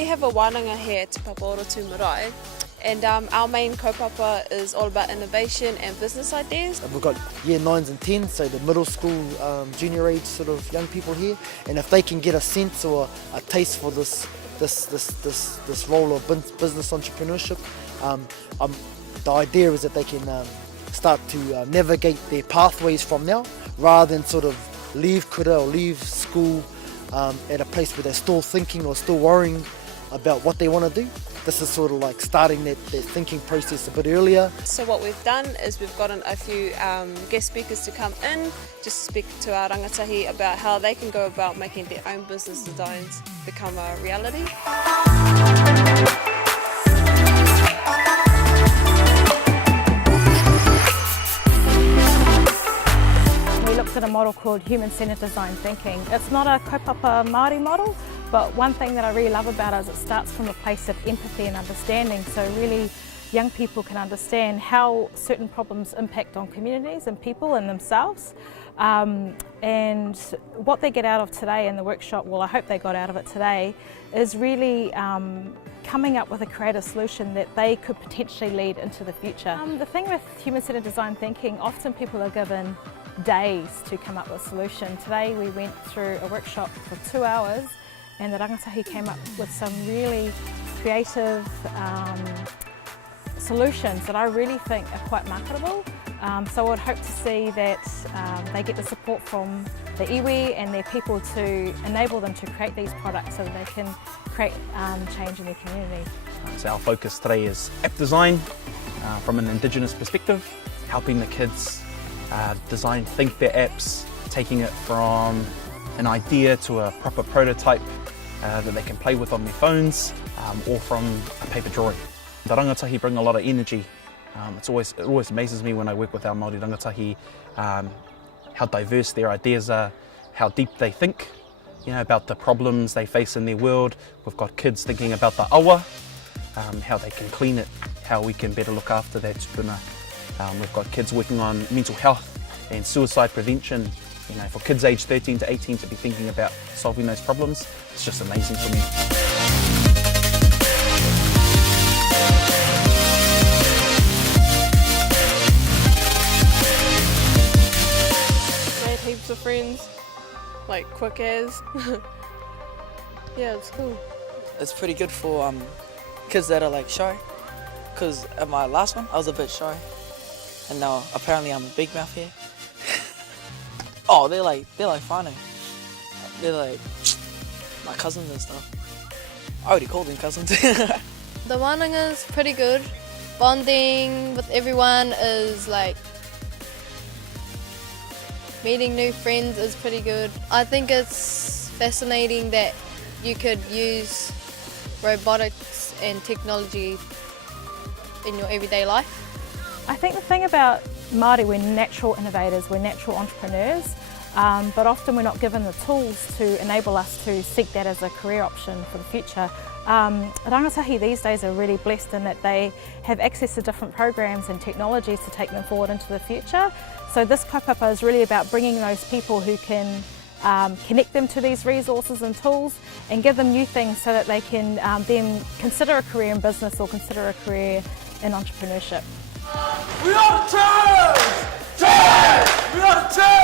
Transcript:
we have a waananga here at Te Papaoro Tū Marae, and our main kaupapa is all about innovation and business ideas. We've got year 9s and 10s, so the middle school, junior age sort of young people here, and if they can get a sense or a taste for this role of business entrepreneurship, the idea is that they can start to navigate their pathways from now, rather than sort of leave kura or leave school at a place where they're still thinking or still worrying about what they want to do. This is sort of like starting that thinking process a bit earlier. So what we've done is we've gotten a few guest speakers to come in just to speak to our rangatahi about how they can go about making their own business designs become a reality. We looked at a model called human-centered design thinking. It's not a kaupapa Māori model, but one thing that I really love about it is it starts from a place of empathy and understanding, so really young people can understand how certain problems impact on communities and people and themselves. And what they get out of today in the workshop, well I hope they got out of it today, is really coming up with a creative solution that they could potentially lead into the future. The thing with human-centered design thinking, often people are given days to come up with a solution. Today we went through a workshop for 2 hours and the rangatahi came up with some really creative solutions that I really think are quite marketable. So I would hope to see that they get the support from the iwi and their people to enable them to create these products so that they can create change in their community. So our focus today is app design from an Indigenous perspective, helping the kids design, think their apps, taking it from an idea to a proper prototype that they can play with on their phones or from a paper drawing. The rangatahi bring a lot of energy. It always amazes me when I work with our Māori rangatahi how diverse their ideas are, how deep they think, you know, about the problems they face in their world. We've got kids thinking about the awa, how they can clean it, how we can better look after that tupuna. We've got kids working on mental health and suicide prevention. You know, for kids aged 13 to 18 to be thinking about solving those problems, it's just amazing for me. Made heaps of friends, like quick as. Yeah, it's cool. It's pretty good for kids that are like shy, because at my last one I was a bit shy, and now apparently I'm a big mouth here. Oh, they're like funny. They're like my cousins and stuff. I already called them cousins. The waananga's pretty good. Bonding with everyone is like, meeting new friends is pretty good. I think it's fascinating that you could use robotics and technology in your everyday life. I think the thing about Māori, we're natural innovators, we're natural entrepreneurs, but often we're not given the tools to enable us to seek that as a career option for the future. Rangatahi these days are really blessed in that they have access to different programs and technologies to take them forward into the future. So this kaupapa is really about bringing those people who can connect them to these resources and tools and give them new things so that they can then consider a career in business or consider a career in entrepreneurship. We are the team! We are the team!